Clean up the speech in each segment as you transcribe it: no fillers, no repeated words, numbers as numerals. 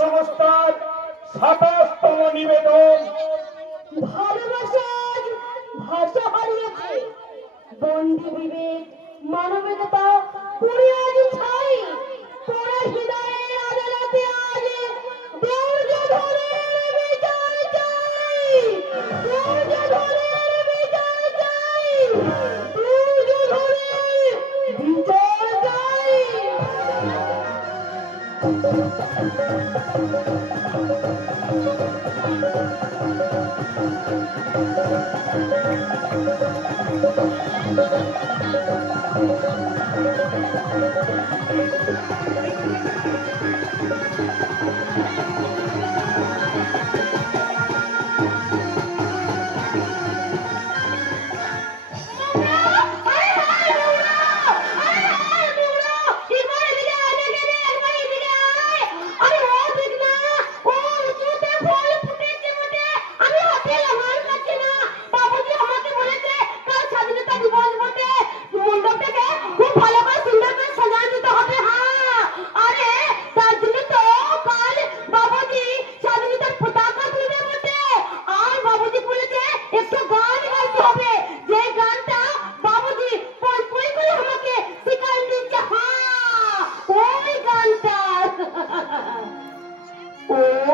সংস্থার ২৭তম নিবেদন। ভালোবাসা ভাষা হারিয়েছে, বন্দি বিবেক মানবিকতা পুড়ে আজ ছাই, তোরা হৃদয়ের আদালতে আজ দুর্যোধনের বিচার চাই, দুর্যোধনের বিচার চাই, দুর্যোধনের বিচার চাই।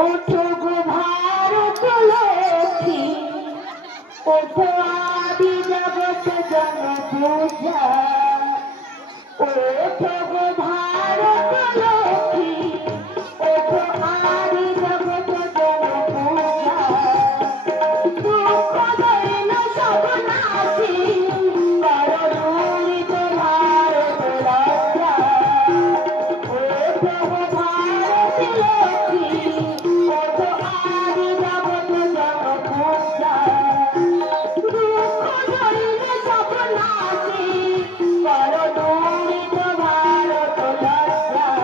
ওঠো গো ভারত লক্ষ্মী, ওঠো আদি জগৎ জন পূজা, ওঠো গো ভারত লক্ষ্মী, ওঠো আদি জগৎ জন পূজা, দুঃখ দৈন সব নাশী, করুণিত ভারত লজ্জা, ওঠো গো ভারত লক্ষ্মী, ওঠো আদি জগৎ জন পূজা, দুঃখ দৈন সব নাশী, করুণিত ভারত লজ্জা,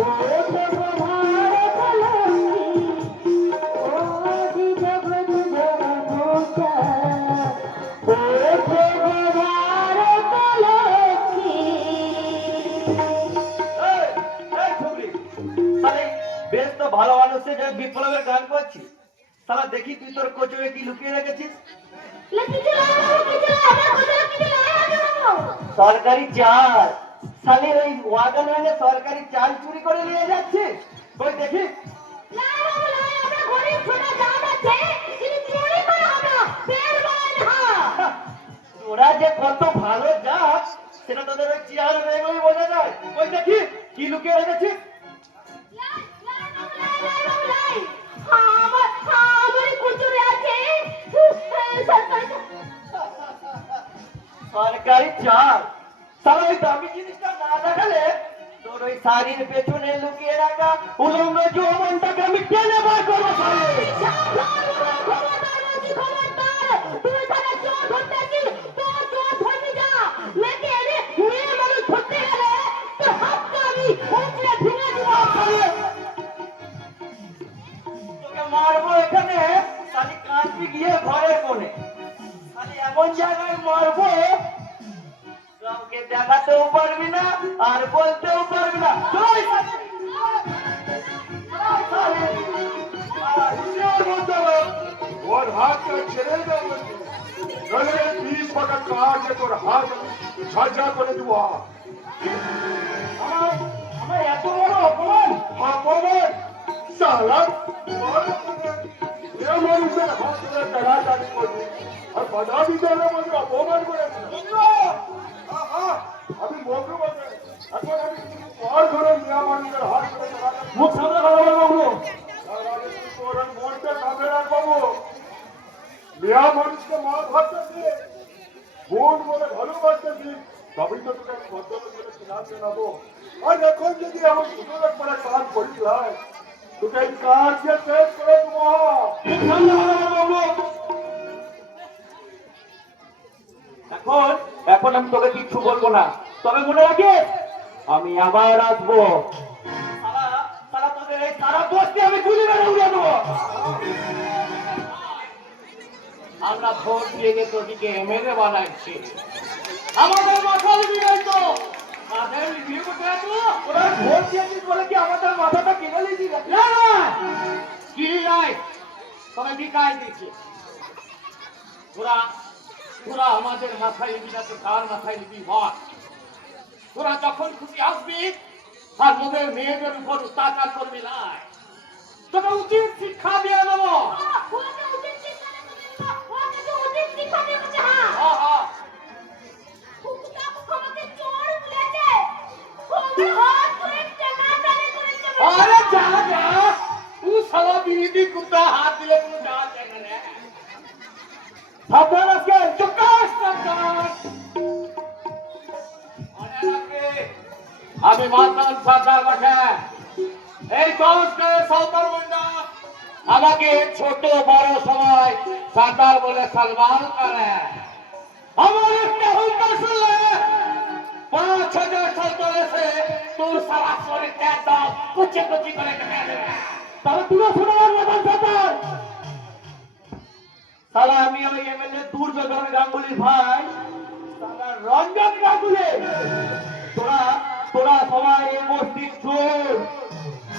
ওঠো গো ভারত লক্ষ্মী, আদি জগৎ জন পূজা, ওঠো গো ভারত লক্ষ্মী। বেশ তো ভালো মানুষের যে বিপ্লবের গান করছিস, সালা দেখি তুই তোর কোচরে কি লুকিয়ে রেখেছিস। সরকারি চাল, সালে ওই ওয়াগন ভেঙে সরকারি চাল চুরি করে নিয়ে যাচ্ছিস, ওই দেখি। তোরা যে কত ভালো যাস সেটা তোদের ওই চেয়ার দেখলেই বোঝা যায়। ওই দেখি কি লুকিয়ে রেখেছিস। সরকারি চাল, সালা ওই দামি জিনিসটা না দেখালে তোর ওই শাড়ির পেছনে লুকিয়ে রাখা উলঙ্গ যৌবনটাকে আমি টেনে বার করবো। তোকে মারবো এখানে, শালি কাঁদবি গিয়ে ঘরের কোণে। শালি এমন জায়গায় মারবো কাউকে দেখাতেও পারবি না আর বলতেও পারবি না। ওর হাতটা ছেড়ে দাও, নইলে 20 টাকা কাজে তোর হাত ঝাঁঝা করে দেবো। আমার এত বড় অপমান! অপমান সালা, এ মানুষের হাত ধরে টানাটানি করবি আর বাধা বিদ্যালয়ের মধ্যে অপমান করেছি। আমি বলবো বলতে এখন আমি আর ধরে মিয়া মানুষের হাত ধরে টানাটানি মুখ সামনে কথা বলে বাবু। তার আগে তুই তোর মনটা সামনে রাখবো। মিয়া মানুষকে মা ভাবতেছি, বোন বলে ভালোবাসতেছি, তবেই তো তোকে আমি ভদ্রতা বলে শোনাতে নেবো। আর এখন যদি এমন সুন্দর করে কাজ করিস হয়, তোকে এই কাজ দিয়ে শেষ করে দেবো। এখন এখন আমি তোকে কিচ্ছু বলবো না, তবে মনে রাখিস আমি আবার আসবো। সালা সালা তোদের এই সারা বস্তি আমি গুলি মেরে উড়িয়ে দেবো। আমরা ভোট দিয়ে তোদিকে এমএলএ বানাচ্ছি, আমাদের মাথা বিয়ে তো মাথায় বিয়ে করতে আসবো। ওরা ভোট দিয়েছিস বলে কি আমাদের মাথাটা কিনে নিয়েছিস? কাজ দিচ্ছে। তোরা তোরা আমাদের মাথায় নিবি না তো কার মাথায় নিবি বল। তোরা যখন খুশি আসবি আর মোদের মেয়েদের উপর অত্যাচার করবি না, তোকে উচিত শিক্ষা দিয়ে দেবো। ওকে উচিত শিক্ষা দেবো, ওকে তো উচিত শিক্ষা দেবো। হ্যাঁ হ্যাঁ হ্যাঁ কুকুরটা আমাকে চোর বলেছে, ওকে হাত করে টানাটানি করেছে। अरे जा जा तू साला बीवी कुत्ता हाथ दिले तू जा जाएगा सावधान रखे चुकास अभी मातन सावधान रखे এই কৌশকে সাঁওতাল বন্ধা আমাকে ছোট বড় সবাই সাঁওতাল বলে সম্মান করে। আমার একটা হুকুম শুনলে 5,000 সাঁওতালে সে তোর সারা শরীর একদম কুচি কুচি করে কেটে দেবে। তাহলে তুইও শুনে রাখবেন সাঁওতাল। সালা আমি ওই এমএলএ দুর্যোধন গাঙ্গুলির ভাই সালা রঞ্জন গাঙ্গুলি। তোরা তোরা সবাই এই বস্তির চোর।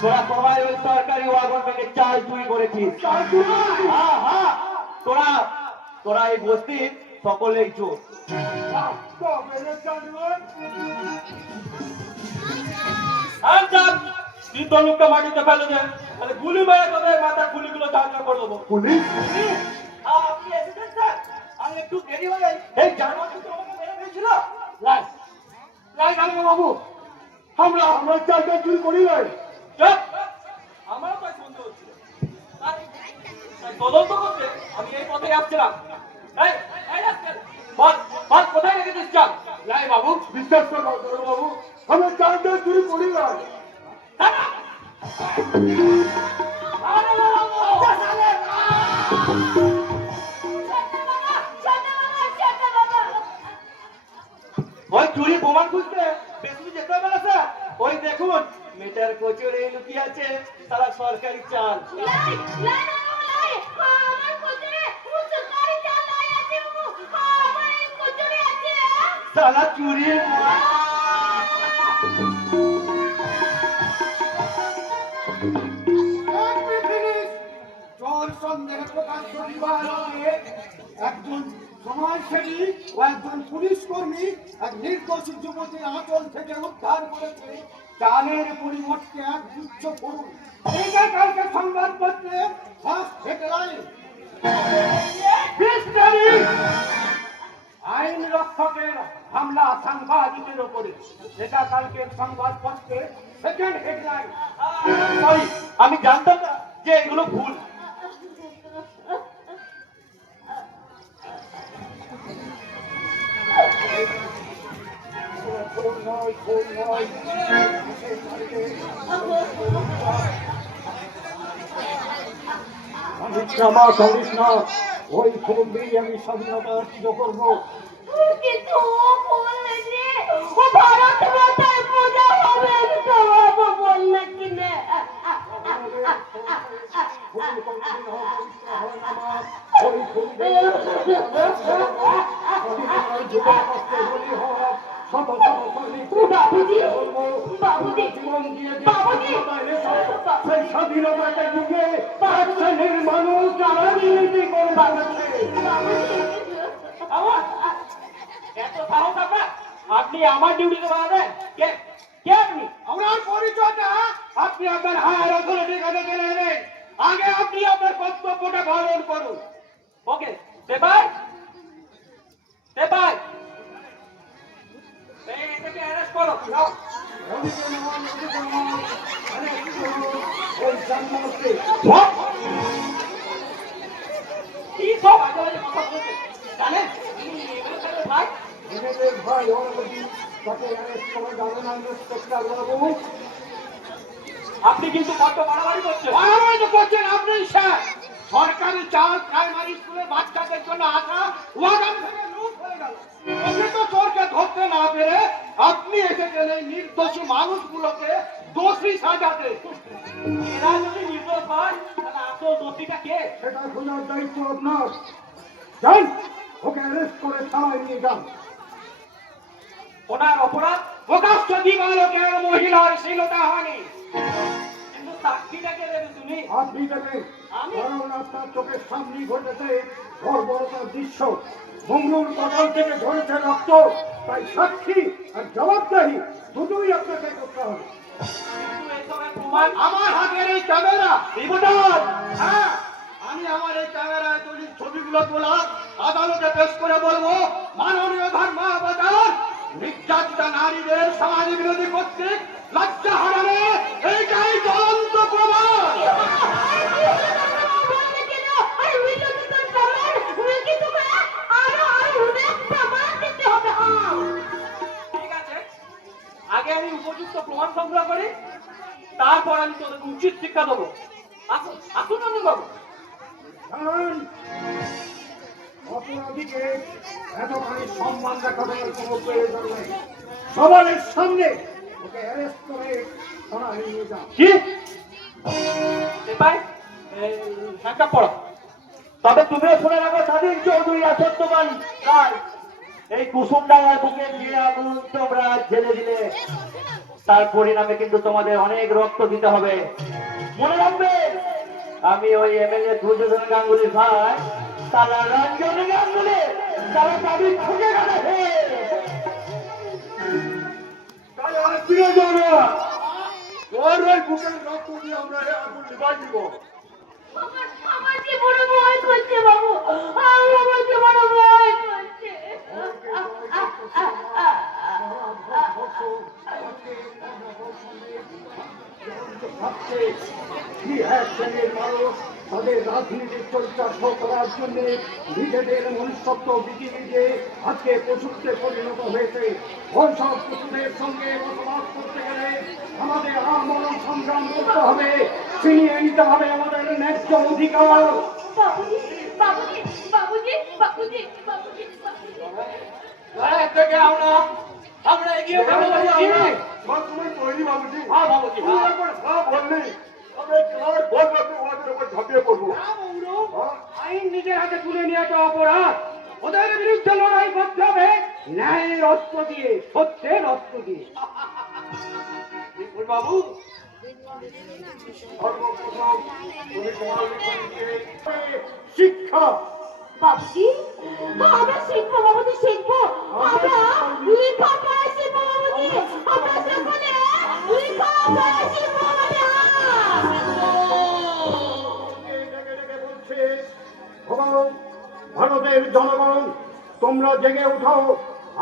তোরা সবাই ওই সরকারি ওয়াগন থেকে চাল চুরি করেছিস। হ্যাঁ হ্যাঁ তোরা তোরা এই বস্তির সকলেই চোর। তুই তনুকটা মাটিতে ফেলে দে, তাহলে গুলি মেরে তোদের মাথার গুলিগুলো ঝাঁঝরা করে দেবো। পুলিশ আপনি এসেছেন স্যার, আমি একটু দেরি হয়ে যাই। এই জানোয়ার তো আমাকে মেরে ফেলছিল। লাই লাই জানো বাবু আমরা আমরা চালটা চুরি করি নাই। চুপ! আমারও তাই সন্দেহ হচ্ছিল। তাই তদন্ত করতে আমি এই পথে আসছিলাম। এই, এই রাস্কেল, বল, বল, কোথায় রেখেছিস চাল? লাই বাবু, বিশ্বাস করো বাবু, আমরা চালটা চুরি করি নাই। দাঁড়া! আরে বাবু! ওই চুরি প্রমাণ খুঁজতে বেশি যেতে হবে না স্যার। ওই দেখুন মিটার কচুরি লুকিয়ে আছে সারা সরকারি চাল। লাই লাই লাই আমার কোচরে ও সরকারি চাল লাই আছে, ও আমার এই কোচরে আছে। সারা চুরি চোর সন্দেহে প্রকাশ্য নিবারণে একজন সমাজসেবী ও একজন পুলিশ কর্মী এক নির্দোষী যুবতীর আঁচল থেকে উদ্ধার করেছে চালের পরিবর্তে এক গুচ্ছ করুন। কালকে সংবাদপত্রে ফার্স্ট হেডলাইন, 20 তারিখ আইন রক্ষকের হামলা সাংবাদিকের ওপরে। এটা কালকের সংবাদপত্রে সেকেন্ড হেডলাইন। সরি আমি জানতাম না যে এগুলো ভুল। ক্ষমা করিস না, ওই ফোন দিয়ে আমি স্বাধীনতার পুজো করবো। কিন্তু ও বললে ও ভারত মাতার পূজা হবে, তো বাবা বললে কি না? বাবুজি বাবুজি বাবুজি স্বাধীনতাটা যুগে 5 শ্রেণীর মানুষ যারা রাজনীতি করে বাঁচাচ্ছে। এত সাহস আপনার? আপনি আমার ডিউটিতে বাধা দেন? কে কে আপনি? আমার পরিচয়টা আপনি আপনার হায়ার অথরিটির কাছে জেনে নেবেন। আগে আপনি আপনার কর্তব্যটা পালন করুন। ওকে দেবাই দেবাই এই এটাকে অ্যারেস্ট করো। কি সব আজে বাজে কথা বলছে জানেন? ভাই ভাই তাকে অ্যারেস্ট করে যাবেন ইন্সপেক্টর বাবু। আপনি কিন্তু বড্ড বাড়াবাড়ি করছেন। বাড়াবাড়ি তো করছেন আপনি স্যার। সরকারি চাল প্রাইমারি স্কুলে বাচ্চাদের জন্য আসা ওয়াগান থেকে লুট হয়ে গেল। ওকে তো চোরকে ধরতে না পেরে আপনি এসেছেন এই নির্দোষী মানুষগুলোকে দোষী সাজাতে। এরা যদি নির্দোষ হয় তাহলে আসল দোষীটা কে? সেটা খোঁজার দায়িত্ব আপনার। যান, ওকে অ্যারেস্ট করে থানায় নিয়ে যান। ওনার অপরাধ প্রকাশ্য দিবালোকে মহিলার শ্লীলতা হানি। কিন্তু সাক্ষীটাকে দেবে তুমি? আপনি দেবেন, আমি? কারণ আপনার চোখের সামনেই ঘটেছে বর্বরতার দৃশ্য। মঙ্গল কপাল থেকে ঝরেছে রক্ত, তাই সাক্ষী আর জবাবদাহি দুটোই আপনাকে করতে হবে। কিন্তু এসবের প্রমাণ আমার হাতের এই ক্যামেরা, রিপোর্টার, হ্যাঁ, আমি আমার এই ক্যামেরায় তৈরি ছবিগুলো তোলা আদালতে পেশ করে বলবো, মাননীয় ধর্মাবতার নির্যাতিতা নারীদের সমাজ বিরোধী কর্তৃক লজ্জা হারানো এইটাই জ্বলন্ত প্রমাণ। ঠিক আছে, আগে আমি উপযুক্ত প্রমাণ সংগ্রহ করি, তারপর আমি তোদেরকে উচিত শিক্ষা দেবো। আসুন আসুন বাবু। কারণ অপরাধীকে এতখানি সম্মান দেখানোর কোনো প্রয়োজন নেই। সবার সামনে ওকে অ্যারেস্ট করে থানায় নিয়ে যান। কি এবার হ্যাঁ পড়ো। তবে তুমিও শুনে রাখো, স্বাধীন চৌধুরী আর সত্যবান রায় এই কুসুমডাঙ্গার বুকে যে আগুন তোমরা জেলে দিলে, তার পরিণামে কিন্তু তোমাদের অনেক রক্ত দিতে হবে। মনে রাখবে, আমি ওই এমএলএ দুর্যোধন গাঙ্গুলির ভাই তারা রঞ্জন গাঙ্গুলি, তারা দাবি ঠকে গেলে। তাই আর ফিরে যাও না, ওর ওই বুকের রক্ত দিয়ে আমরা এই আগুন নিভাই দিব। আমার যে বড় ভয় করছে বাবু, আমার যে বড় ভয় করছে। তাদের রাজনীতির চরিতার্থ করার জন্য নিজেদের মনুষ্যত্ব বিকিয়ে দিয়ে আজকে পশুত্বে পরিণত হয়েছে। ওইসব পশুদের সঙ্গে বসবাস করতে গেলে আমাদের আমরণ সংগ্রাম করতে হবে, ছিনিয়ে নিতে হবে আমাদের ন্যায্য অধিকার। বাবুজি, বাবুজি, বাবুজি, বাবুজি, বাবুজি, বাবুজি। লড়াই থেকে আমরা এগিয়ে যাবো বাবুজি। সবসময় তৈরি বাবুজি। হ্যাঁ বাবুজি, তুমি হ্যাঁ। একবার সব বললি আমরা কার বলবো ওদের উপর ঝাঁপিয়ে পড়বো। হ্যাঁ? আইন নিজের হাতে তুলে নেওয়াটা অপরাধ। ওদের বিরুদ্ধে লড়াই করতে হবে ন্যায়ের অস্ত্র দিয়ে, সত্যের অস্ত্র দিয়ে। বাবু সর্বপ্রথম তুমি তোমার বিপরীতে শিক্ষা। বাবুজি, আমরা শিখবো বাবুজি, শিখবো। আমরা লেখাপড়া শিখবো বাবুজি। আমরা সকলে লেখাপড়া শিখবো বাবুজি। ডেকে ডেকে বলছে, ভগবান, ভারতের জনগণ তোমরা জেগে উঠো।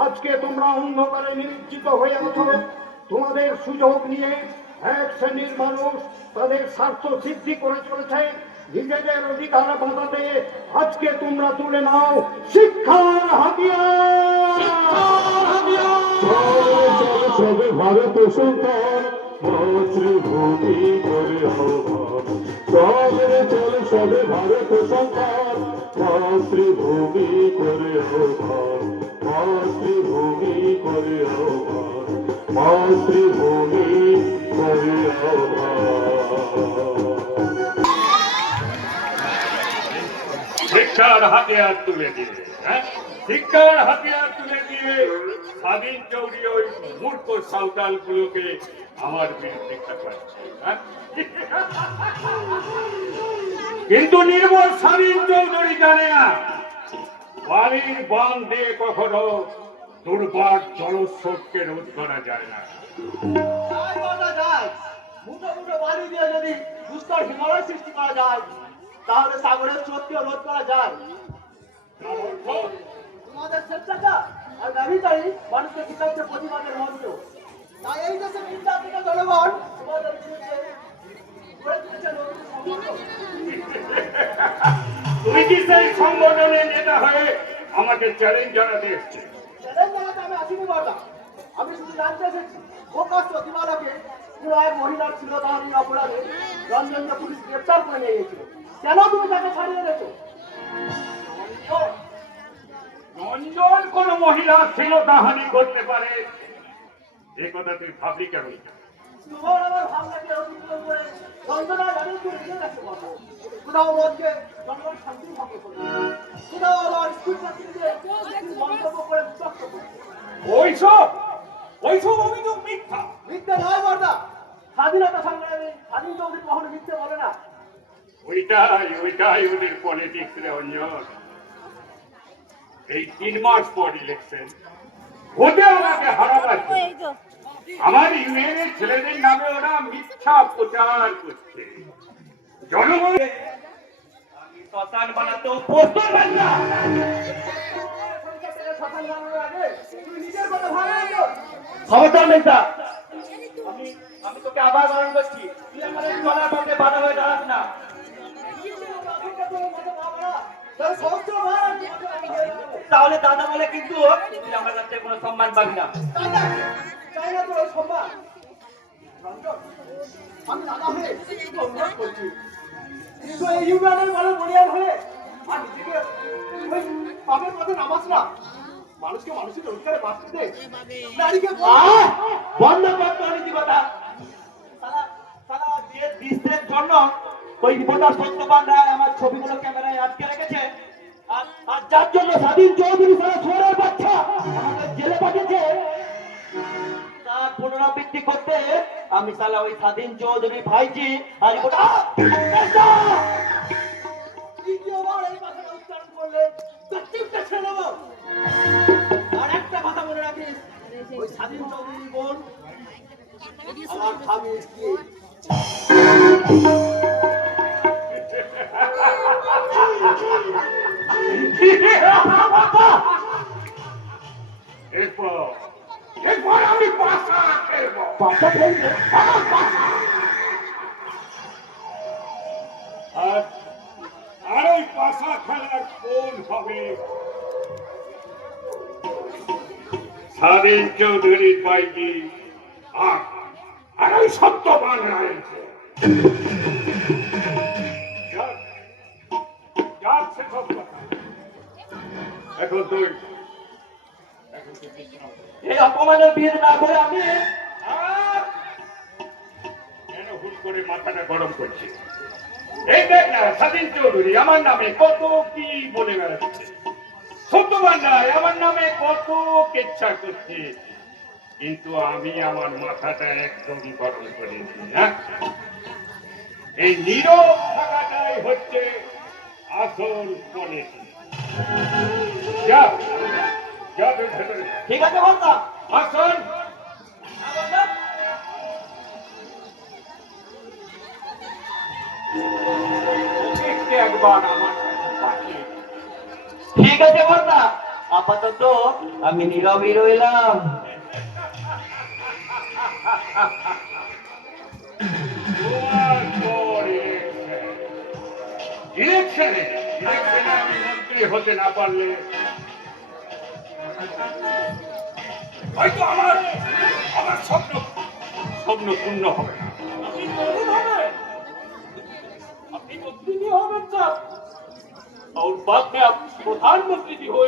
আজকে তোমরা অন্ধকারে নিমজ্জিত হয়ে ওঠো। তোমাদের সুযোগ নিয়ে এক শ্রেণীর মানুষ তাদের স্বার্থ সিদ্ধি করে চলেছে। নিজেদের অধিকার বাঁচাতে আজকে তোমরা তুলে নাও শিক্ষার হাতিয়ার। সবে ভারত সন্তান মাতৃভূমি করে আহ্বান, সবে চলে সবে ভারত সন্তান মাতৃভূমি করে আহ্বান, মাতৃভূমি করে আহ্বান, মাতৃভূমি করে আহ্বান। শিক্ষার হাতিয়ার তুলে দিয়ে, হ্যাঁ, শিক্ষার হাতিয়ার তুলে দিয়ে স্বাধীন চৌধুরী ওই মূর্খ সাঁওতাল গুলোকে আমার বিরুদ্ধে খাটাচ্ছে, হ্যাঁ? কিন্তু নির্মল স্বাধীন চৌধুরী জানে না বালির বাঁধ দিয়ে কখনো দুর্বার জলস্রোতকে রোধ করা যায় না। তাই বলা যায়, মুঠো মুঠো বালি দিয়ে যদি দুস্তর হিমালয় সৃষ্টি করা যায়, তাহলে সাগরের স্রোতকেও রোধ করা যায়। তার অর্থ তোমাদের স্বেচ্ছাচার আর ব্যবচারী মানুষকে শিখাচ্ছে প্রতিবাদের মন্ত্র। তাই এই দেশে নির্যাতিত জনগণ তোমাদের বিরুদ্ধে গড়ে তুলেছে নতুন সংগঠন। তুই কি সেই সংগঠনের নেতা হয়ে আমাকে চ্যালেঞ্জ জানাতে এসছে? চ্যালেঞ্জ জানাতে আমি আসিনি বর্দা, আমি শুধু জানতে এসেছি প্রকাশ্য দিবালকে পুরো এক মহিলার শিরোধারী অপরাধে রঞ্জনকে পুলিশ গ্রেপ্তার করে নিয়ে গেছিল। কেন তুমি তাকে ছাড়িয়ে এনেছো? রঞ্জন কোন মহিলা শ্লীলতাহানি করতে পারে এ কথা তুই ভাবলি কেন? তোমার আমার ভাবনাকে অতিক্রম করে রঞ্জনা জানিয়ে নিজে রাখতে পারবো। কোথাও মনকে জনগণ শান্তি ভঙ্গ করবে, কোথাও আবার স্কুল ছাত্রীদের মন্তব্য করে বিচক্ত করবে। ওইসব অভিযোগ মিথ্যা। মিথ্যে নয় বর্দা, স্বাধীনতা সংগ্রামী স্বাধীন চৌধুরী কখনো মিথ্যে বলে না। ওইটাই ওদের পলিটিক্স রে অঞ্জন। এই 3 মাস পর ইলেকশন ওদের আমাকে হারাবে। আমার ইউনিয়নের ছেলেদের নামে ওরা মিথ্যা প্রচার করছে। জনগণের আমি শ্মশান বানাতেও প্রস্তুত না। খবরদার মেজদা, আমি তোকে আবার বারণ করছি, তুই আমাদের চলার পথে বাধা হয়ে দাঁড়াস না। তাহলে দাদা বলে কিন্তু তুই আমার কাছে কোনো সম্মান পাবি না। আমি দাদা হয়ে অনুরোধ করছি, কিন্তু এই ইউনিয়নের ভালো বলিয়ার হয়ে আর নিজেকে ওই পাপের পথে নামাস না। মানুষকে মানুষের অধিকারে বাঁচতে দে, নারীকে বন্ধ কর তোর নীতিকথা। সারা দেশের জন্য ওই রিপোর্টার সত্যবান রায় আমার ছবিগুলো ক্যামেরায় আটকে রেখেছে, আর যার জন্য স্বাধীন চৌধুরী সারা সোরের বাচ্চা আমাদের জেলে পাঠিয়েছে, তার পুনরাবৃত্তি করতে আমি সালা ওই স্বাধীন চৌধুরী ভাইজি আর রিপোর্টার দ্বিতীয়বার এই কথাটা উচ্চারণ করলে তোর চিন্তা ছেড়ে দেবো। আর একটা কথা মনে রাখিস, ওই স্বাধীন চৌধুরী বোন আমার ভাবি স্ত্রী। এরপর আমি পাশা খেলবো। আর ওই পাশা খেলার কোন হবে? স্বাধীন চৌধুরীর বাইজি আর ওই সত্যবান রয়েছে। সেসব কথা এখন তুই এই অপমানের বিয়ে না করে আমি কেন হুট করে মাথাটা গরম করছি? এই দেখ না, স্বাধীন চৌধুরী আমার নামে কত কি বলে বেড়াচ্ছে, সত্যবান রায় আমার নামে কত কেচ্ছা করছে, কিন্তু আমি আমার মাথাটা একদম গরম করেছি না। এই নীরব থাকাটাই হচ্ছে আসল পলিসি। যা যা তুই ভেতরে। ঠিক আছে বলতা আসুন। একবার আমার পাশে। ঠিক আছে বলতা, আপাতত আমি নীরবই রইলাম। ইলেকশনে আমি মন্ত্রী হতে না পারলে হয়তো আমার স্বপ্ন পূর্ণ হবে না। আপনি मंत्री नहीं हो बच्चा और बाद में आप प्रधानमंत्री भी हो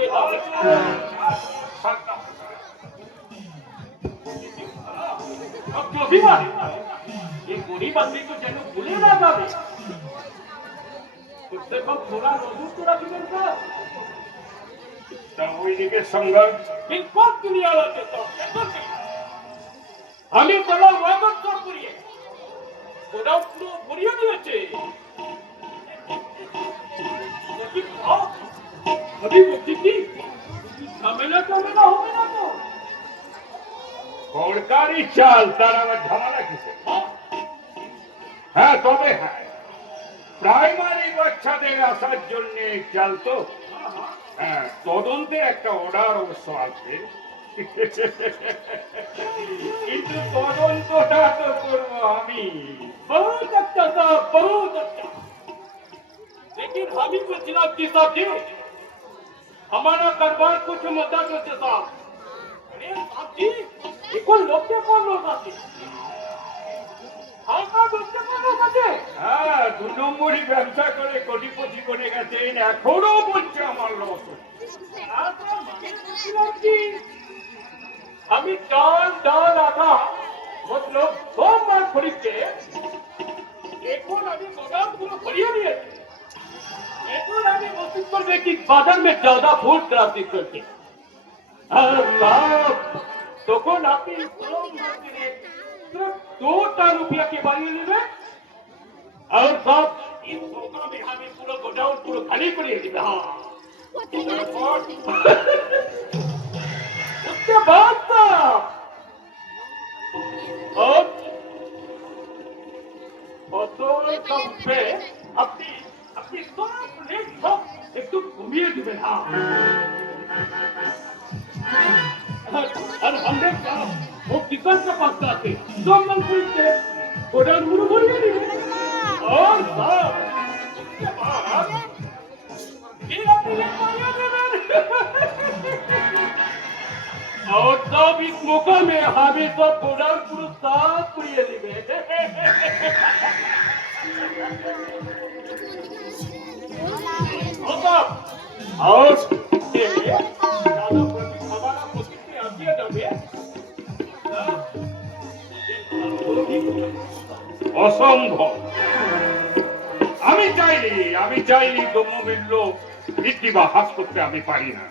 अब जो भी बात ये गरीब आदमी को जैसे भूले ना जावे उससे कम थोड़ा रोजू थोड़ा जीवन का ওইদিকে সংঘর্ষ बिल्कुल दुनिया लाते तो हमें बड़ा वागत कर करिए ওরা পুরো ভরিয়ে দিয়েছে अभी बच्ची की ঝামেলা হবে না তো সরকারি চাল তার আবার ঝামেলা কিসে? হ্যাঁ তবে হ্যাঁ, প্রাইমারি বাচ্চাদের আসার জন্য চাল তো হ্যাঁ, তদন্তে একটা অর্ডার অবশ্য আছে, কিন্তু তদন্তটা তো করবো আমি। बहुत अच्छा साहब बहुत अच्छा लेकिन हम ही को जनाब जी साहब जी हमारा दरबार कुछ मुद्दा करते साहब अरे साहब जी ये कौन लोग आते हाँ लोग आते হ্যাঁ, 2 নম্বরই ব্যবসা করে কোটিপতি বনে গেছেন, এখনো বলছে আমার লস হচ্ছে। আমি চাল ডাল আটা मतलब 2 मास खरीद के এখন আমি গোদামগুলো ভরিয়ে দিয়েছি, এখন আমি कोशिश করবে कि बाजार में ज्यादा फूड ट्रैफिक करके তখন আপনি 2 रुपया के बारे में और सब इस मौका में हमें पूरा गोडाउन पूरा खाली करिए दिबे। हाँ उसके बाद तो और तो सब पे अपनी अपनी सब प्लेट सब एकदम घूमिए दिबे। हाँ और हमने वो किसान का पास आते सब मन से गोडाउन पूरा भरिए दिबे। और सब उसके बाद ये अपनी ले पाया देबे। और तब इस मौका में हमें सब गोडाउन पूरा साफ करिए दिबे। और ये दादा प्रति हमारा position आगे जाबे। অসম্ভব। আমি চাইনি দ্রব্যমূল্য বৃদ্ধি বা হ্রাস করতে আমি পারি না।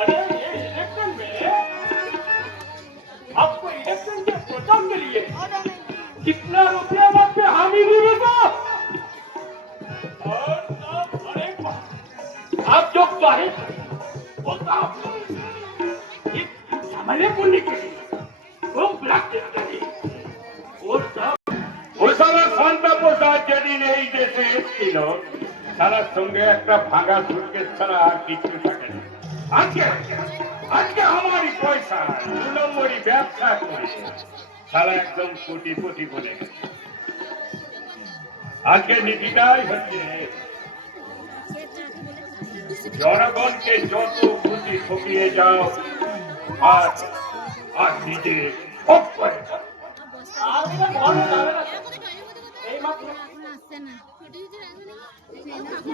अरे ये इलेक्शन में आपको इलेक्शन के प्रचार के लिए कितना रुपया लगते हम ही नहीं देगा। और सब अरे आप जो चाहे वो आप हमारे पुण्य के लिए वो प्लास्टिक के लिए और सब वो सारा शांता प्रसाद যেদিন এই দেশে এসেছিল তার সঙ্গে একটা ভাঙা সুটকেস ছাড়া আর কিছু থাকে না। আজকে আমারই পয়সা 2 নম্বরই ব্যবসা করে সারা একদম কোটিপতি বনে গেছে। আজকে নীতিটাই হচ্ছে জনগণকে যত খুশি ঠকিয়ে যাও আর আর নিজে ভোগ করে যাও।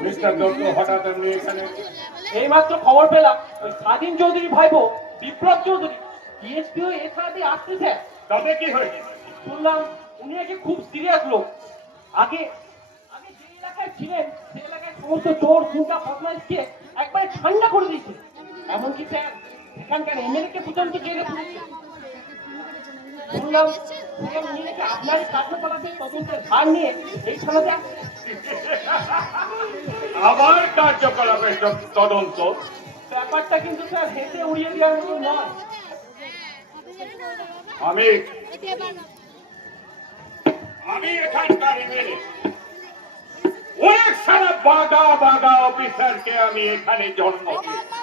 মিস্টার দত্ত হঠাৎ আপনি এখানে? এইমাত্র খবর পেলাম ওই স্বাধীন চৌধুরী ভাইবো বিপ্লব চৌধুরী ডিএসপিও এ থানাতে আসতেছে। তবে কি হয়েছে? শুনলাম উনি নাকি খুব সিরিয়াস লোক। আগে আগে যে এলাকায় ছিলেন সে এলাকায় সমস্ত চোর গুন্ডা বদমাইশকে একবারে ঠান্ডা করে দিয়েছে। এমনকি স্যার এখানকার এমএলএ কে পর্যন্ত জেলে পুরেছে। শুনলাম উনি নাকি আপনার কার্যকলাপের তদন্তের ভার নিয়ে এই থানাতে আবার কার্যকলাপের তদন্ত? ব্যাপারটা কিন্তু স্যার হেসে উড়িয়ে দেওয়ার মতো নয়। আমি এখানকার এমএলএ অনেক সারা বাগা অফিসারকে আমি এখানে জন্ম দিয়েছি।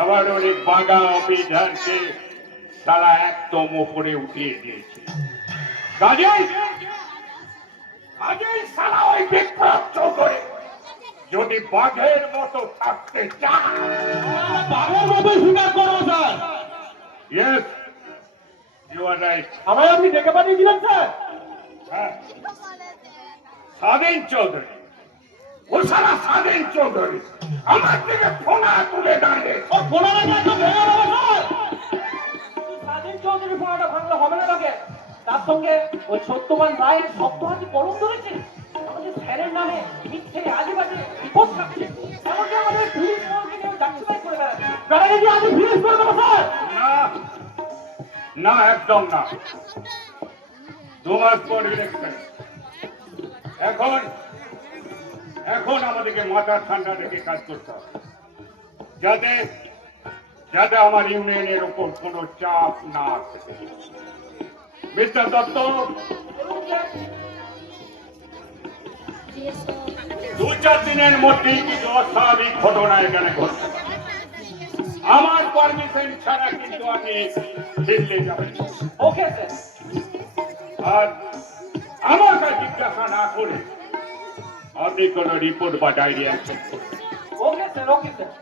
আবার অনেক বাগা অফিসারকে সারা একদম উপরে উঠিয়ে দিয়েছে। কাজেই সারা ওই বিপ্লব চৌধুরী যদি বাঘের মতো থাকতে চান বাঘের মতো স্বীকার করো sir. Yes you are right. আমায় আপনি ডেকে পাঠিয়েছিলেন স্যার? হ্যাঁ স্বাধীন চৌধুরী ও সারা স্বাধীন চৌধুরী আমার থেকে ফোনা তুলে দাঁড়িয়ে স্বাধীন চৌধুরী ফোনাটা ভাঙলে হবে না লাগে। তার সঙ্গে ওই সত্যবান রায়ের সপ্তাহাতি কলম ধরেছে। আমাদের স্যারের নামে মিথ্যে আজেবাজে রিপোর্ট থাকছে। এমনকি আমাদের পুলিশ মহলকে নিয়ে ডাক্তার করে বেড়াচ্ছে। বেড়াকে দিয়ে আজ ফিনিশ করে দেবো স্যার। না একদম না। 2 মাস পর ইলেকশন। এখন আমাদেরকে মাথা ঠান্ডা রেখে কাজ করতে হবে যাতে আমার ইউনিয়নের উপর কোনো চাপ না আসে। মিস্টার দত্ত 2-4 দিনের মধ্যেই কিছু অস্বাভাবিক ঘটনা এখানে ঘটছে। আমার পারমিশন ছাড়া কিন্তু আপনি দিল্লি যাবেন। Okay sir. আর আমার কাছে জিজ্ঞাসা না করে আপনি কোনো রিপোর্ট বা ডায়েরি অ্যাকশন করবেন। Okay sir okay sir.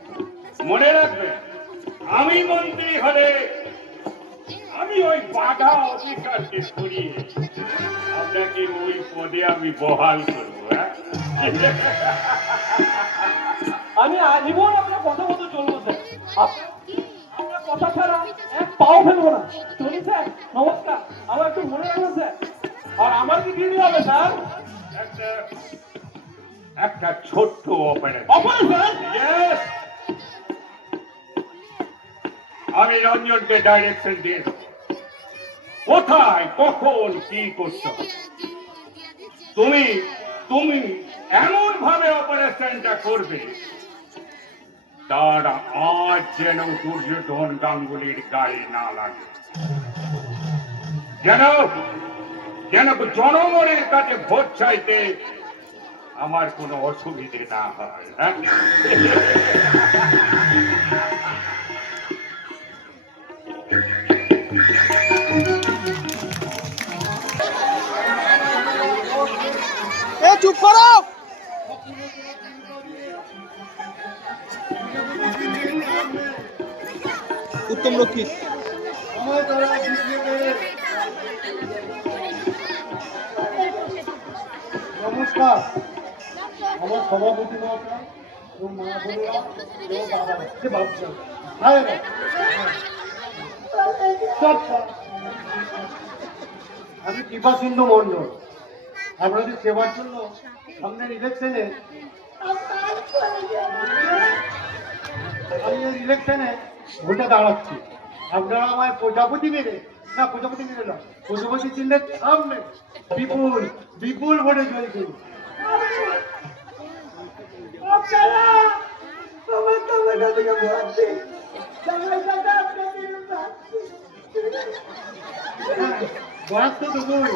মনে রাখবেন আমি মন্ত্রী হলে আমি ওই বাঘা অফিসারকে সরিয়ে আপনাকে ওই পদে আমি বহাল করবো। আমি আজীবন আপনার কথা মতো চলবো স্যার। আপনার কথা ছাড়া এক পাও ফেলবো না। চলি স্যার, নমস্কার। আমার একটু মনে রাখবেন স্যার। আর আমার কি ডিউটি হবে স্যার? একটা ছোট্ট অপারেশন। অপারেশন? ইয়েস আমি রঞ্জনকে ডাইরেকশন দিয়ে দেবো কোথায় কখন কি করতে হবে। তুমি তুমি এমন ভাবে অপারেশনটা করবে তার আজ যেন দুর্যোধন গাঙ্গুলির গায়ে না লাগে, যেন যেন জনগণের কাছে ভোট চাইতে আমার কোনো অসুবিধে না হয়। হ্যাঁ? চুপ করো। উত্তম রক্ষী নমস্কার, আমার সভাপতি মহাশয় এবং মা বোনেরা এবং বাবারা, বাবুরা, ভাইয়েরা, আমি কৃপা সিন্ধু মন্ডল। আপনাদের সেবার জন্য সামনের ইলেকশনে আমি এই ইলেকশনে ভোটে দাঁড়াচ্ছি। আপনারা আমায় প্রজাপতি মেরে না, প্রজাপতি মেরে না, প্রজাপতি চিহ্নের সামনে বিপুল বিপুল ভোটে জয় করুন। আপনারা আমার টমেটো থেকে ভোট দিন। টমেটোটা আপনাদের বয়স তো দেবই,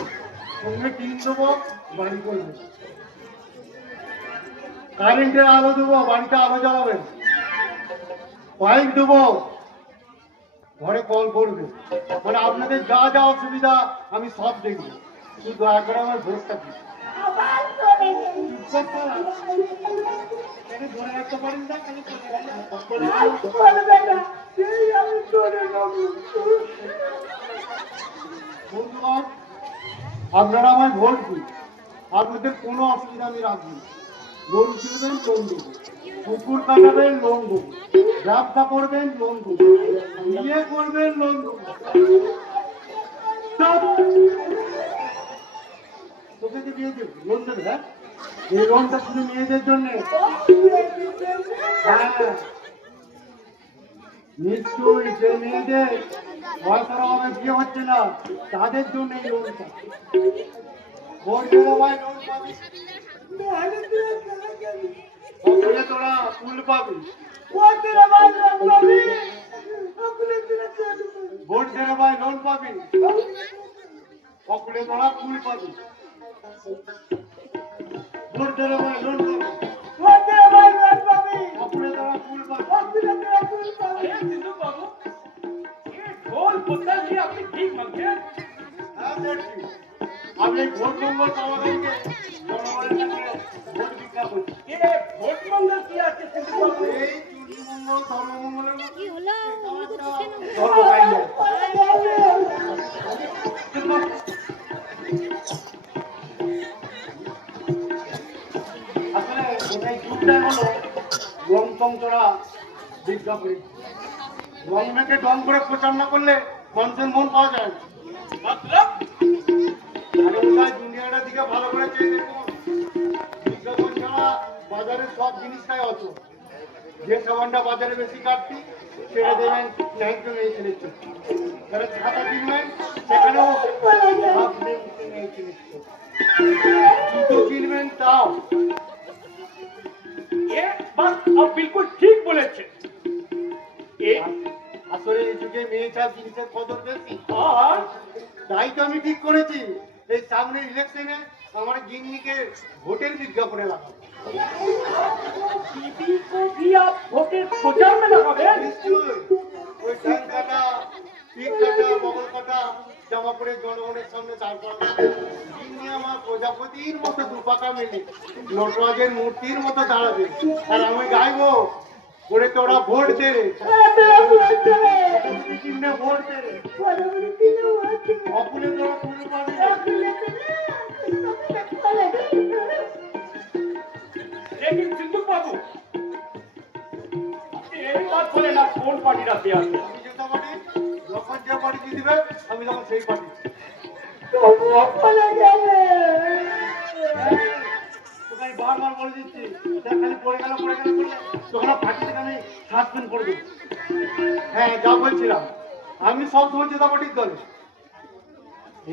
সঙ্গে টিন দেবো, বাড়ি করবেন, কারেন্টের আলো দেবো, বাড়িতে আলো জ্বালাবেন, পাইপ দেবো, ঘরে কল করবে, মানে আপনাদের যা যা অসুবিধা আমি সব দেখবো, শুধু দয়া করে আমার ভোটটা দিন। আবার চলে গেল। ধরে রাখতে পারেন না, আর চলবে না। এই আমি চলে যাবো। বন্ধুগণ, আপনারা আমায় ভোট দিন, আপনাদের কোনো অসুবিধা আমি রাখবো না। লোন কিনবেন, লোন দেবো, পুকুর কাটাবেন, লোন দেবো, ব্যবসা করবেন, লোন দেবো, বিয়ে করবেন, লোন দেবো। তোকে যে বিয়ে দেবো, লোন দেবে, হ্যাঁ? এই লোনটা শুধু মেয়েদের জন্য। হ্যাঁ, নিশ্চয়ই যে মেয়েদের বয়সের অভাবে বিয়ে হচ্ছে না তাদের জন্য এই লোনটা। ভোট দেবো ভাই, লোন পাবি, সকলে তোরা ফুল পাবি। ভোট দেবো ভাই, লোন পাবি, সকলে তোরা ফুল পাবি। ভোট দেবো ভাই, লোন পাবি, সকলে তোরা ফুল পাবি। হ্যাঁ, দেখছি আমি এই ভোট নম্বর পাওয়া গেছে জনগণের কাছে ভোট ভিক্ষা করছি। এই চুরিমঙ্গল ধর্মমঙ্গলের মধ্যে ধর্ম পাই না। আসলে ওটাই চুরটা হলো রং টং তোরা ভিক্ষা করি, রং মেখে ডং করে প্রচার না করলে মানুষের মন পাওয়া যায় না। আরে ওটা দুনিয়াটা দিকে ভালো করে চেয়ে দেখুন, বিজ্ঞাপন ছাড়া বাজারের সব জিনিসটাই অত। যে সাবানটা বাজারে বেশি কাটতি সেটা দেবেন ন্যায্য নেই ছেলেছে, যারা ছাতা কিনবেন সেখানেও জুতো কিনবেন তাও। বিলকুল ঠিক বলেছে। আসলে এই যুগে মেয়ে ছাড় জিনিসের কদর বেশি, তাই তো আমি ঠিক করেছি এই সামনের ইলেকশনে আমার গিন্নিকে ভোটের বিজ্ঞাপনে লাগাবো। ভোটের প্রচার মেলা হবে। নিশ্চয়ই ওই ঠ্যাং কাটা, পিঠ কাটা, বগল কাটা জামা পরে জনগণের সামনে দাঁড় করাবো। গিন্নি আমার প্রজাপতির মতো দুপাকা মেলে নটরাজের মূর্তির মতো দাঁড়াবে, আর আমি গাইবো করে তোরা ভোট দে রে, চিহ্নে ভোট দে রে, অকুলে তোরা ফুল পাবি। लेकिन सिंधु बाबू এই বাত বলে না কোন পার্টিটা পেয়ে আসবে। আমি যেটা পারি, যখন যে পার্টি দিবে আমি তখন সেই পার্টি। তোকে বারবার বলে দিচ্ছি, দেখ খালি পড়ে গেল করলে তখন ফাটি থেকে আমি সাসপেন্ড করে দেবো। হ্যাঁ, যা বলছিলাম, আমি সব সময় জেতাপাটির দলে।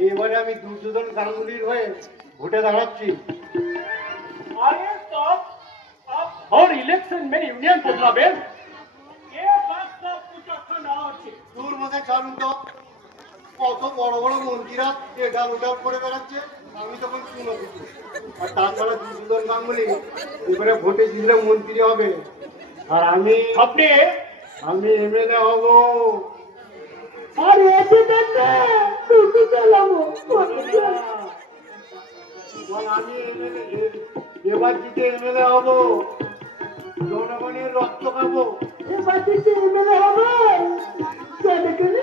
এবারে আমি দুর্যোধন গাঙ্গুলির হয়ে ভোটে দাঁড়াচ্ছি। अरे stop! अब हर इलेक्शन में यूनियन बदलाবেন ये बात सब कुछ अच्छा ना আছে দূর মধ্যে ছাড়ুন তো, কত বড় বড় মন্ত্রীরা এডাল ওডাল করে বেড়াচ্ছে, আমি তখন শুনো কিছু। আর তাছাড়া দুর্যোধন গাঙ্গুলি এবারে ভোটে জিতলে মন্ত্রী হবে, আর আমি আপনি এমএলএ হব। আরে এতে দেখতে তুমি চালাবো বল, আমি এবার জিতে এমএলএ হব, জনগণের রক্ত খাবো। এবার থেকে এমএলএ হবে কেন কেন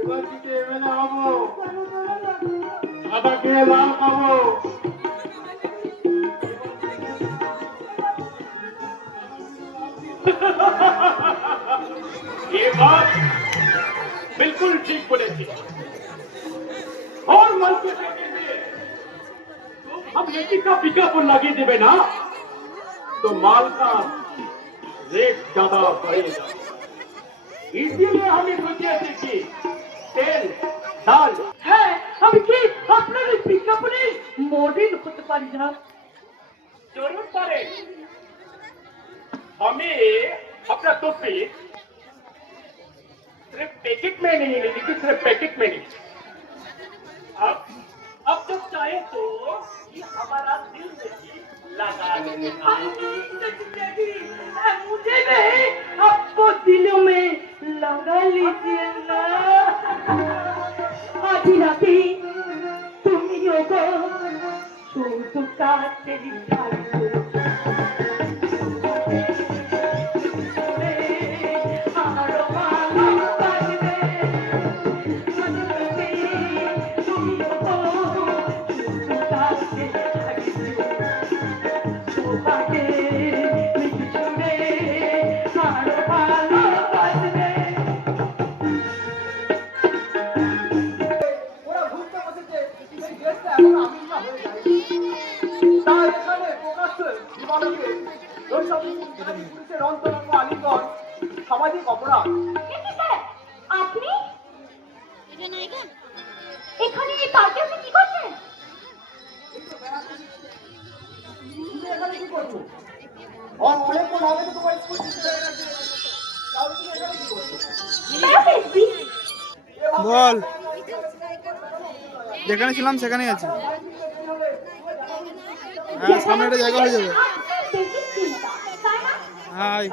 এবার জিতে এমএলএ হব, সাদা খেয়ে লাল খাবো। ये बात बिल्कुल ठीक बोलेছি और मन के हम लेकी का विज्ञापन लगे देवे ना तो माल का रेट ज्यादा बढ़ेगा इसीलिए हमें सोचे थे कि तेल दाल হ্যাঁ আমি কি আপনার এই বিজ্ঞাপনে মডেল হতে পারি না? जरूर पड़े हमें अपना टोपी सिर्फ पैकेट में नहीं लेनी थी, सिर्फ पैकेट में नहीं। अब जब चाहे तो ये हमारा दिल में ही लगा देंगे। मुझे नहीं, आपको दिलों में लगा लीजिए ना। आधी राती তুমি ওগো শুধু কাছেরই থাকবে আমারও ভালো বাজবে তুমি ওগো শুধু কাছেরই থাকবে তোমাকে মিশুরে আমারও ভালো বাজবে। ওরা ঘুরতে বসেছে, এই দেশটা এখন আমিনটা হয়ে যায়। তাই এখানে প্রকাশ্যে দিবালোকে পুলিশের অন্তরঙ্গ আলিগড় সামাজিক অপরাধ। একি স্যার, আপনি এখানে এই পার্কে এসে কি করছেন? তুমি এখানে কি করছো? অনেকক্ষণ আগে তো তোমার স্কুল ছুটি হয়ে গেছে, তাহলে তুমি এখানে কি করছো? বেড়াতে এসেছি। বল, যেখানে ছিলাম সেখানেই আছি। হ্যাঁ, সামনে একটা জায়গা হয়ে যাবে। আপনার বেশি চিন্তা, তাই না? হাই,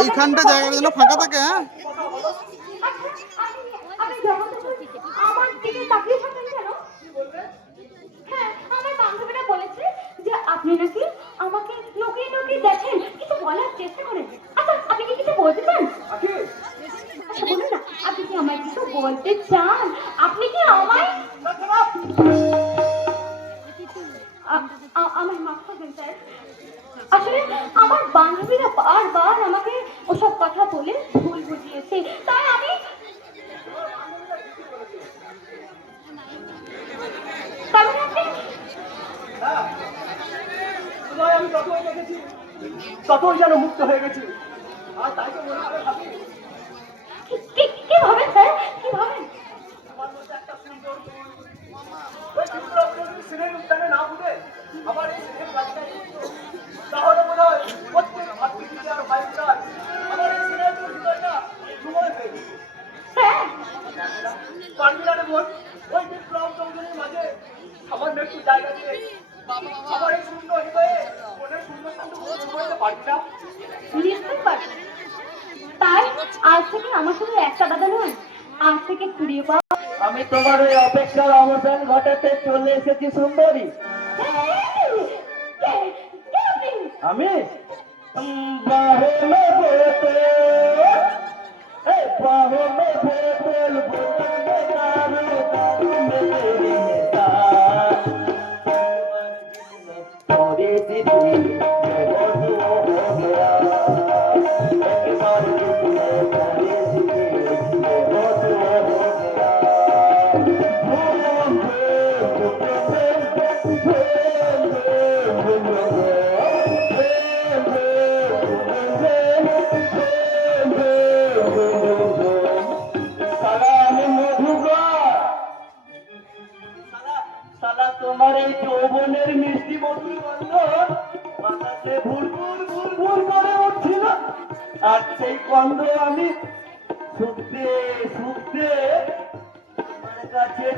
এইখানটা জায়গার জন্য ফাঁকা থাকে। হ্যাঁ, আপনি যখন আমার দিকে তাকিয়ে থাকেন কেন? হ্যাঁ, আমার বান্ধবীরা বলেছে যে আপনি নাকি আমাকে লুকিয়ে লুকিয়ে দেখেন, কিন্তু বলার চেষ্টা করেন। আচ্ছা, আপনি কি কিছু বলতে চান? আচ্ছা বলুন না, আপনি কি আমায় কিছু বলতে চান? আপনি কি আমায় আমার মাফ করবেন স্যার, আসলে আমার বান্ধবীরা বারবার আমাকে ওসব কথা বলে ভুল বুঝিয়েছে, তাই আমি আমি যতই দেখেছি ততই যেন মুক্ত হয়ে গেছি, আর তাই তো মনে করে ভাবি কিভাবে স্যার, কিভাবে? আমার মধ্যে একটা সুন্দর ওই চিত্রগুলো সিনের উদ্যানে না ফুটে আমার এই সিনের গাছটা তাহলে মনে হয় প্রত্যেক ভাতৃ আর ভাইরা আমার এই সিনের ভিতরটা সময় হয়ে গেছে। স্যার, পান্ডুলারে বোন ওই বিপ্লব চৌধুরীর মাঝে সামান্য একটু জায়গা দিয়ে আমার এই শূন্য হৃদয়ে মনের শূন্য শান্ত পূরণ করতে পারছি না। নিশ্চয়ই পারি। তাই আজ থেকে আমার শুধু একটা দাদা নয়, আজ থেকে কুড়িয়ে পাওয়া। আমি তোমার ওই অপেক্ষার অবসান ঘটাতে চলে এসেছি সুন্দরী। আমি বাহে মে বোতল, এই বাহে মে বোতল, বোতল মে দারু, দারু মে তেরি নিশান, তোরে দিদি বেহদু हो गया, एक बार दिल में तेरे दिल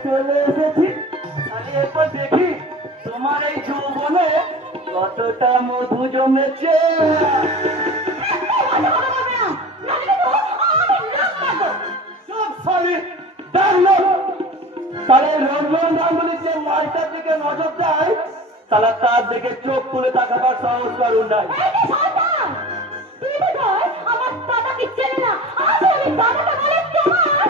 চলে এসেছি। তাহলে এরপর দেখি তোমার এই যৌবনে কতটা মধু জমেছে। চুপ শালি, দেখলো তাহলে রঞ্জন গাঙ্গুলির যে মালটার দিকে নজর দেয়, তাহলে তার দিকে চোখ তুলে তাকাবার সাহস কারণ নাই। আমার দাদাকে চেনে না, আজ আমি দাদাকে বলে তোমার।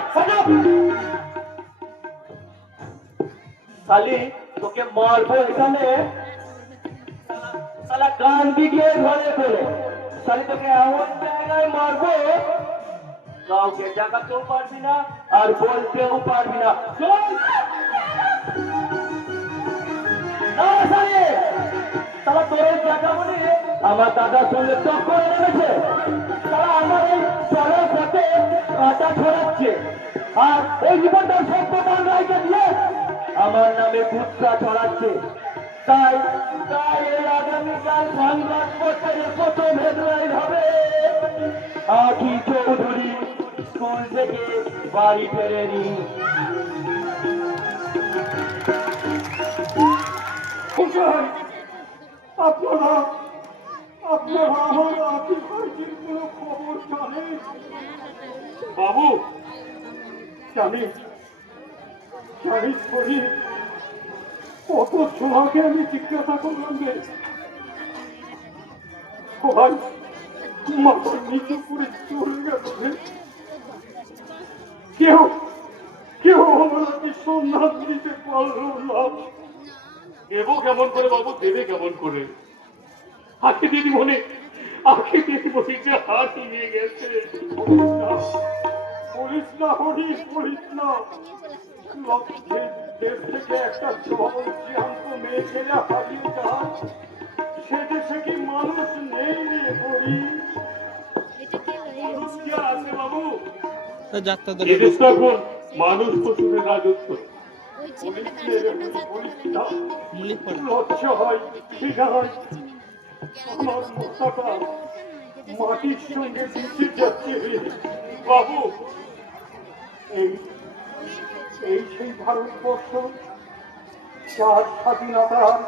শালি তোকে মারবো এখানে, শালা কান বিগিয়ে ঘরে করে। শালি তোকে এমন জায়গায় মারবো কাউকে দেখাতেও পারবি না আর বলতেও পারবি না। চল না শালি, শালা তোর এই জায়গা বলে আমার দাদার সঙ্গে টক্কর নেমেছে। তারা আমার এই চলের পথে কাঁটা ছড়াচ্ছে আর এই জীবনটা সভ্যতার রায়কে দিয়ে আমার নামে কুৎসা ছড়াচ্ছে। তাই তাই এই আগামীকাল সংবাদপত্রে প্রথম হেডলাইন হবে, আখি চৌধুরী স্কুল থেকে বাড়ি ফেরেনি। আপনারা আপনারা আমার আকি ভাইজির কোনো খবর জানেন? বাবু জানিস জানিস করি কত সোহাকে আমি জিজ্ঞাসা করলাম যে সবাই মাথা নিচু করে চলে গেছে। কেউ কেউ আমাকে সন্ধান দিতে পারলো না। দেবো কেমন করে বাবু, দেবে কেমন করে? আখি দিদিমণি যে হাত নিয়ে গেছে। বলিস না হরি, বলিস না। লক্ষ্যের দেশ থেকে একটা জ্যান্ত মেয়ে গেলে হারিয়ে যায়, সে দেশে কি মানুষ নেই রে হরি? মানুষ কি আর আছে বাবু? যাত্রা এ দেশটা এখন মানুষ পশুদের রাজত্ব। লজ্জা হয়, ঘৃণা হয়। আমার মাথাটা মাটির সঙ্গে মিশে যাচ্ছে বাবু। এই এই সেই ভারতবর্ষ যার স্বাধীনতার